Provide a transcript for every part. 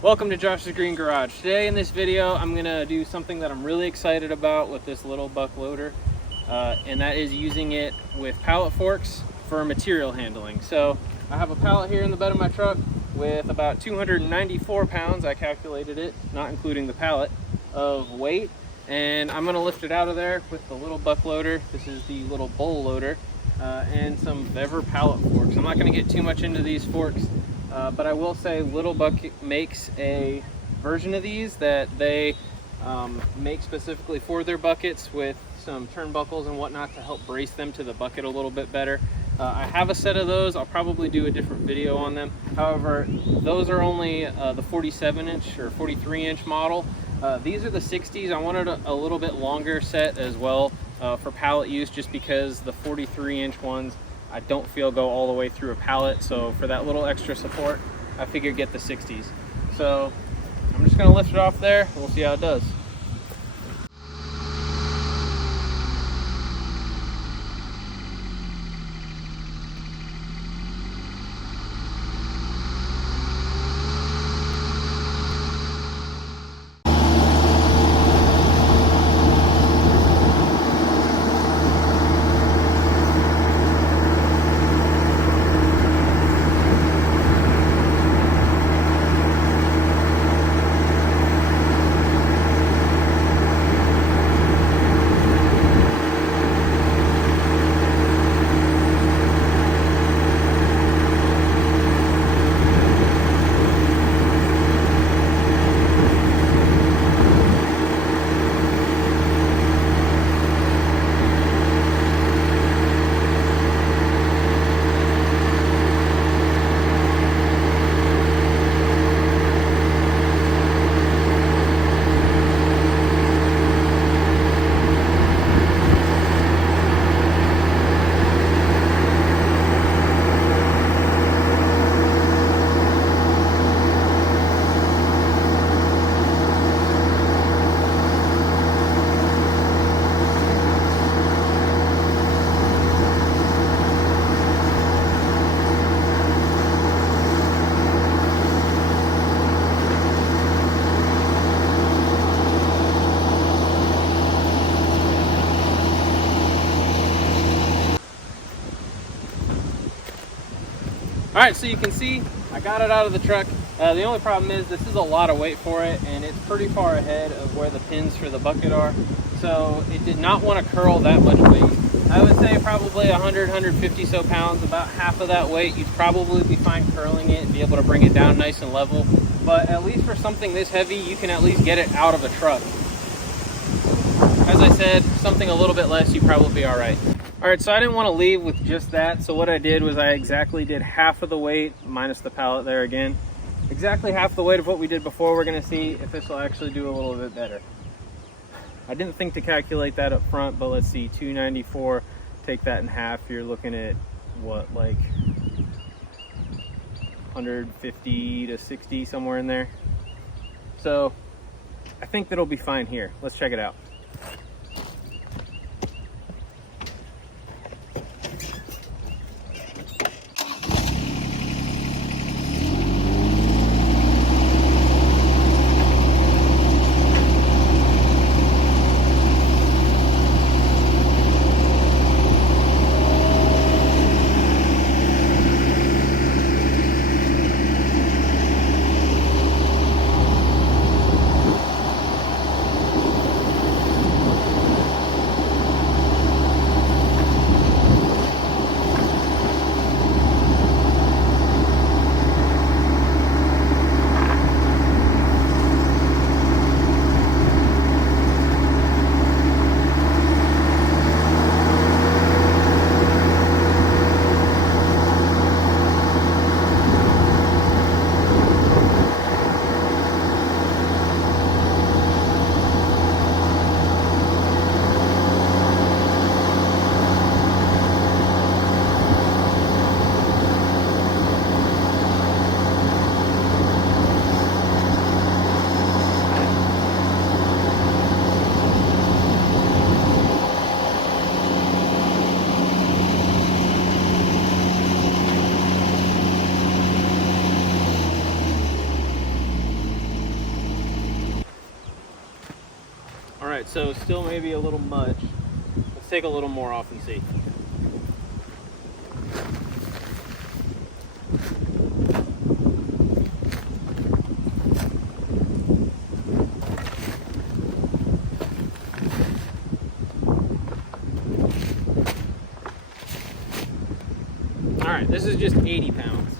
Welcome to Josh's Green Garage. Today in this video I'm going to do something that I'm really excited about with this little buck loader, and that is using it with pallet forks for material handling. So I have a pallet here in the bed of my truck with about 294 pounds, I calculated it, not including the pallet, of weight, and I'm going to lift it out of there with the little buck loader. This is the little bowl loader, and some Vevor pallet forks. I'm not going to get too much into these forks, but I will say Little Buck makes a version of these that they make specifically for their buckets with some turnbuckles and whatnot to help brace them to the bucket a little bit better. I have a set of those. I'll probably do a different video on them. However, those are only the 47-inch or 43-inch model. These are the 60s. I wanted a little bit longer set as well for pallet use, just because the 43-inch ones I don't feel go all the way through a pallet. So for that little extra support, I figured get the 60s. So I'm just gonna lift it off there and we'll see how it does. All right, so you can see I got it out of the truck. The only problem is this is a lot of weight for it, and it's pretty far ahead of where the pins for the bucket are. So it did not want to curl that much weight. I would say probably 100, 150 so pounds, about half of that weight. You'd probably be fine curling it and be able to bring it down nice and level. But at least for something this heavy, you can at least get it out of a truck. As I said, something a little bit less, you'd probably be all right. All right, so I didn't want to leave with just that. So what I did was I exactly did half of the weight, minus the pallet there again. Exactly half the weight of what we did before. We're gonna see if this will actually do a little bit better. I didn't think to calculate that up front, but let's see, 294, take that in half, you're looking at what, like 150 to 60, somewhere in there. So I think that'll be fine here. Let's check it out. right, so still maybe a little much. Let's take a little more off and see. All right, this is just 80 pounds.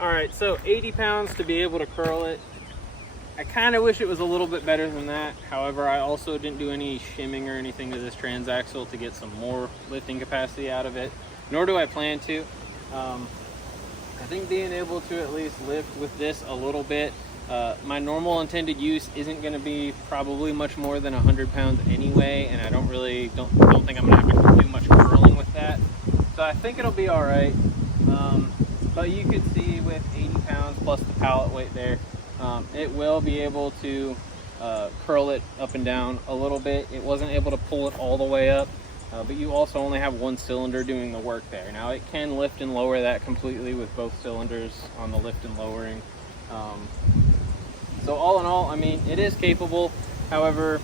All right, so 80 pounds to be able to curl it. I kind of wish it was a little bit better than that. However, I also didn't do any shimming or anything to this transaxle to get some more lifting capacity out of it, nor do I plan to. I think being able to at least lift with this a little bit, my normal intended use isn't going to be probably much more than 100 pounds anyway, and I don't think I'm going to have to do much curling with that. So I think it'll be all right. But you could see with 80 pounds plus the pallet weight there, it will be able to curl it up and down a little bit. It wasn't able to pull it all the way up, but you also only have one cylinder doing the work there. Now it can lift and lower that completely with both cylinders on the lift and lowering. So all in all, I mean, it is capable. However,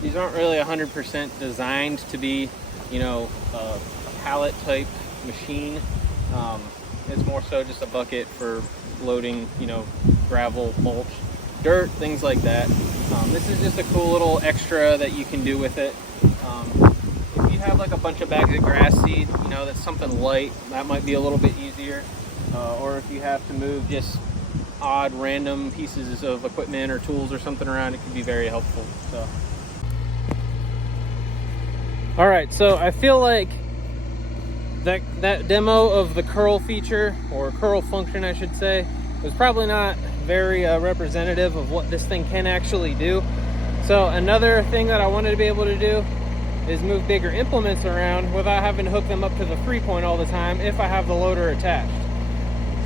these aren't really 100% designed to be, you know, a pallet type machine. It's more so just a bucket for loading, you know, gravel, mulch, dirt, things like that. This is just a cool little extra that you can do with it. If you have like a bunch of bags of grass seed, you know, that's something light, that might be a little bit easier. Or if you have to move just odd random pieces of equipment or tools or something around, it can be very helpful. So all right, so I feel like that demo of the curl feature, or curl function I should say, was probably not very representative of what this thing can actually do. So another thing that I wanted to be able to do is move bigger implements around without having to hook them up to the 3-point all the time if I have the loader attached.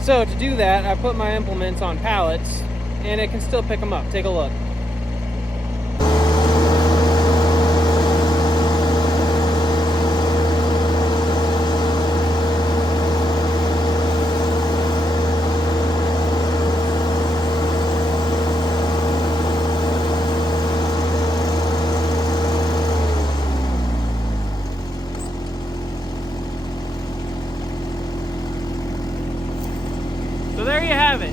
So to do that, I put my implements on pallets and it can still pick them up. Take a look. So there you have it.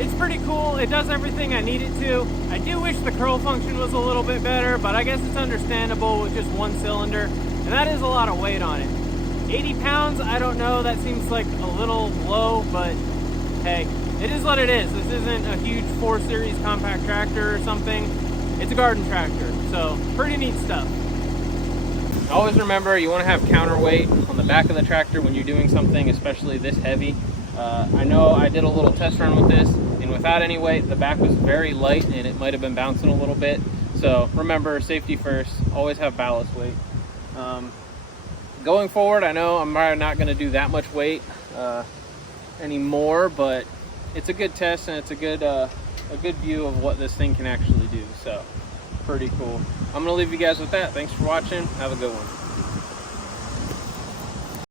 It's pretty cool. It does everything I need it to. I do wish the curl function was a little bit better, but I guess it's understandable with just one cylinder, and that is a lot of weight on it. 80 pounds, I don't know, that seems like a little low, but hey, it is what it is. This isn't a huge 4 Series compact tractor or something. It's a garden tractor, so pretty neat stuff. Always remember, you want to have counterweight on the back of the tractor when you're doing something, especially this heavy. I know I did a little test run with this, and without any weight, the back was very light and it might have been bouncing a little bit. So remember, safety first, always have ballast weight. Going forward, I know I'm probably not going to do that much weight anymore, but it's a good test and it's a good view of what this thing can actually do. So pretty cool. I'm going to leave you guys with that. Thanks for watching. Have a good one.